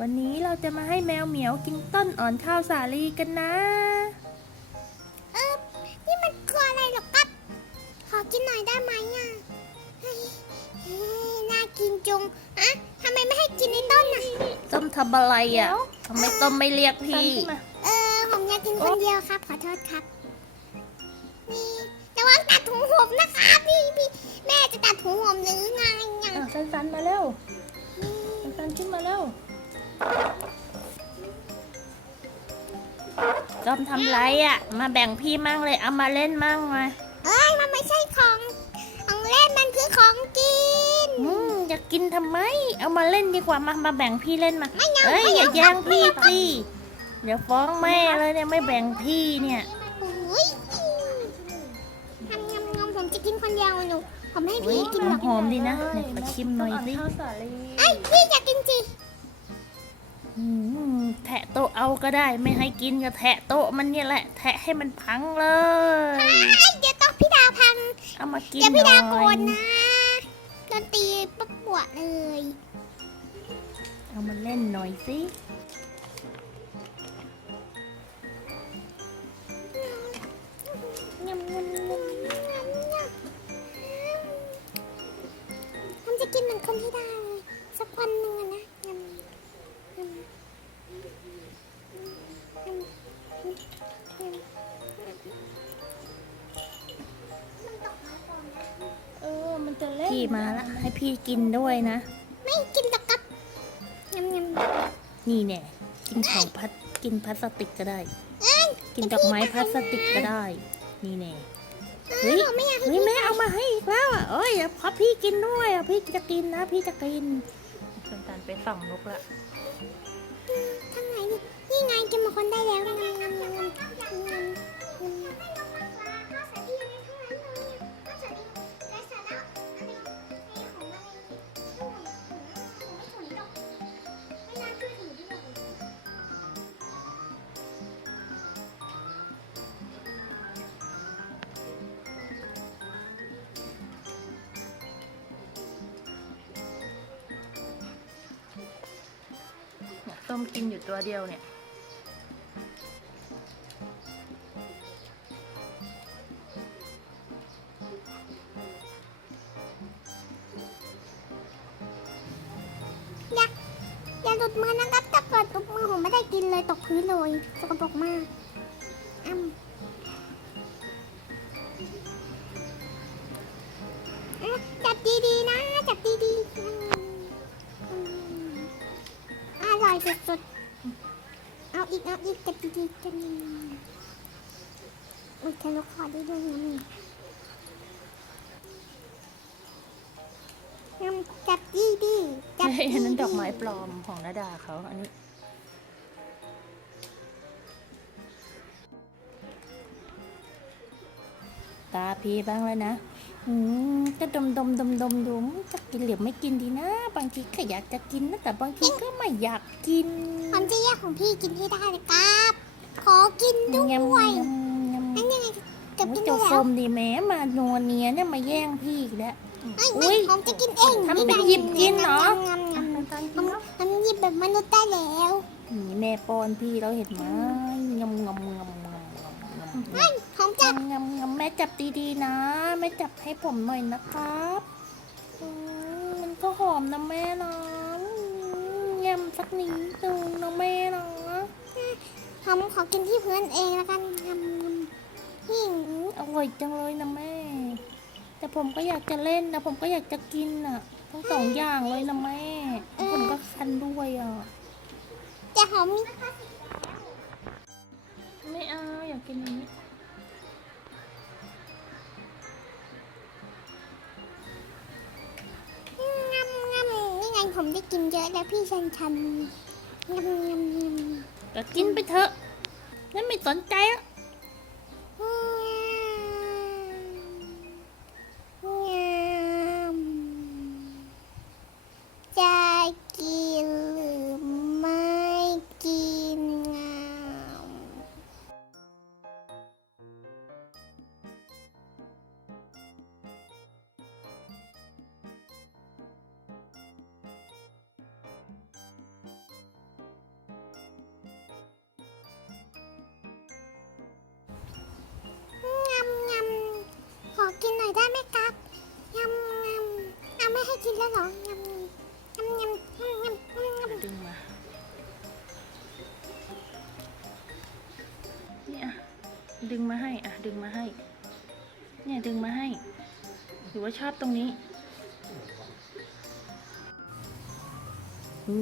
วันนี้เราจะมาให้แมวเหมียวกินต้นอ่อนข้าวสาลีกันนะ เออนี่มันคืออะไรเหรอครับ ขอกินหน่อยได้ไหมอะเฮ้ยเฮ้ยน่ากินจุงอะทำไมไม่ให้กินในต้นอะต้มทำอะไรอะทำไมต้มไม่เรียกพี่ เออ ผมอยากกินคนเดียวครับ ขอโทษครับ นี่ระวังตัดถุงผมนะครับพี่พี่แม่จะตัดถุงผมหรือไงยังอะสันสันมาเร็วสันสันขึ้นมาเร็ว ต้มทำไรอะ มาแบ่งพี่มั่งเลย เอามาเล่นมั่งมาเอ้ยมันไม่ใช่ของของเล่นมันคือของกิน อืมอยากกินทำไม เอามาเล่นดีกว่ามามาแบ่งพี่เล่นมาไม่เอาเอ้ยไม่อย่าเอาแย่งครับพี่ไม่เอาสิเดี๋ยวฟ้องแม่เลยเนี่ยไม่แบ่งพี่เนี่ยโอ้ยทำยำยำผมจะกินคนเดียวหนูผมให้อุ๊พี่ยกินหรอกหอมดีนะเนี่ยมาชิมหน่อยสิไอ้ยพี่อยากกินสิ อืมแทะโต๊ะเอาก็ได้ ไม่ให้กินก็แทะโต๊ะมันเนี่ยแหละ แทะให้มันพังเลยไอ้ยเดี๋ยวต้องพี่ดาวพัง เอามากินเดี๋ยวหพี่น่ดาอวโกรธยนะโดนตีปั๊บปวดเลย เอามาเล่นหน่อยสิยำยำยำยำยำผมจะกินเหมือนคนที่ได้เลยสักวันหนึ่งอะนะยำยำยำยำ เออ มันจะเล่นพี่มาละให้พี่กินด้วยนะ ไม่กินตะกับยำยำนี่แน่กินของพลาสกินพลาสติกก็ได้ เอ้ยกินดอกไม้พลาสติกก็ได้ นี่แน่เฮ้ยไม่อยากให้เฮ้ยพี่แม่เอามาให้อีกแล้วอะเอ้ยเดี๋ยวพอพี่กินด้วยอะพี่จะกินนะ พี่จะกินสันตันไปส่องนกละทางไหน นี่ไงกินมาคนได้แล้วงำงำงำงำงำเนี่ยต้มกินอยู่ตัวเดียวเนี่ย ดมือนะครับถ้าเกิดหลุดมือผมไม่ได้กินเลยตกพื้นเลยสกปรกมากอ้ำอะจับดีๆนะ จับดีๆอืมอืมอร่อยสุดๆ เอาอีก เอาอีก จับดีๆจับดีๆอุ้ยทะลุคอได้ด้วยนะนี่จับดี ยดีอันนั้นๆดอกไม้ปลอมของนาดาเขาอันนี้ ตาพีบ้างแล้วนะ อืมจะดมดมดมดมดมจะกินหรือไม่กินดีนะ บางทีก็อยากจะกินนะแต่บางทีก็ไม่อยากกินผมจะแยกของพี่กินให้ได้เลยครับ ขอกินด้วยยำนั่นยำยำยังไงเกับกินเจ้าได้สแล้วมดีแม้มานัวเนียเนี่ยมาแย่งพี่อีกแล้ว เอ้ยอุ๊ไม่ยผมจะกินเองทำเป็นหยิบกินเหรอ งำงำงำผมผมหยิบแบบมนุษย์ได้แล้วนี่แม่ป้อนพี่เราเห็นไหมงำงำงำงำงำเฮ้ยผมจะงำงำแม่จับดีๆนะ แม่จับให้ผมหน่อยนะครับอืมมันก็หอมนะแม่นะยำสักนิดนึงนะแม่นะผมขอกินที่พื้นเองแล้วกันงำงำหิวอร่อยจังเลยนะแม่ แต่ผมก็อยากจะเล่นนะผมก็อยากจะกินอะ ทั้งสองอย่างเลยนะแม่ผมก็คันด้วยอะจะหอมไม่เอาอยากกินอันนี้งำงำนี่ไงผมได้กินเยอะแล้วพี่ชันชันงำงำงำก็กินไปเถอะนั่นไม่สนใจอะจะ กินแล้วเหรอยำยำยำยำยำยำดึงมานี่อะดึงมาให้อะดึงมาให้ เนี่ยดึงมาให้ หรือว่าชอบตรงนี้อื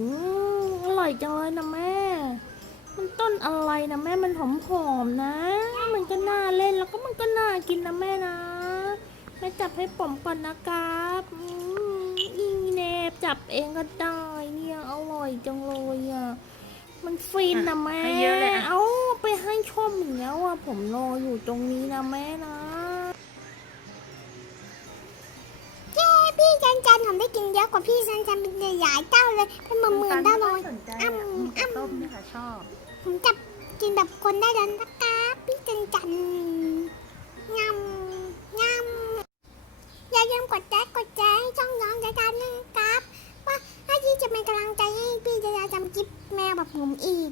มอร่อยจังเลยนะแม่ มันต้นอะไรนะแม่ มันหอมหอมๆนะ มันก็น่าเล่นแล้วก็มันก็น่ากินนะแม่นะ แม่จับให้ผมก่อนนะครับอืมอีเนบจับเองก็ได้เนี่ยอร่อยจังเลยอะ มันฟินนะแม่ให้เยอะเลยอะเอาไปให้ชมอีกแล้วอะผมรออยู่ตรงนี้นะแม่นะเย้พี่จันจันผมได้กินเยอะกว่าพี่จันจันเป็นใหญ่ๆเจ้าเลยเป็นหมื่นๆเจ้าเลยสนใจอ้ำอะมีแต่อ้ำต้มเนี่ยค่ะชอบผมจับกินแบบคนได้แล้วนะครับพี่จันจันงำงำอย่า ลืมกดแจ๊กกดแจ๊ให้ช่องน้องจันจันนะครับว่าถ้าที่จะเป็นกำลังใจให้พี่จันจันทำคลิปแมวแบบผมอีก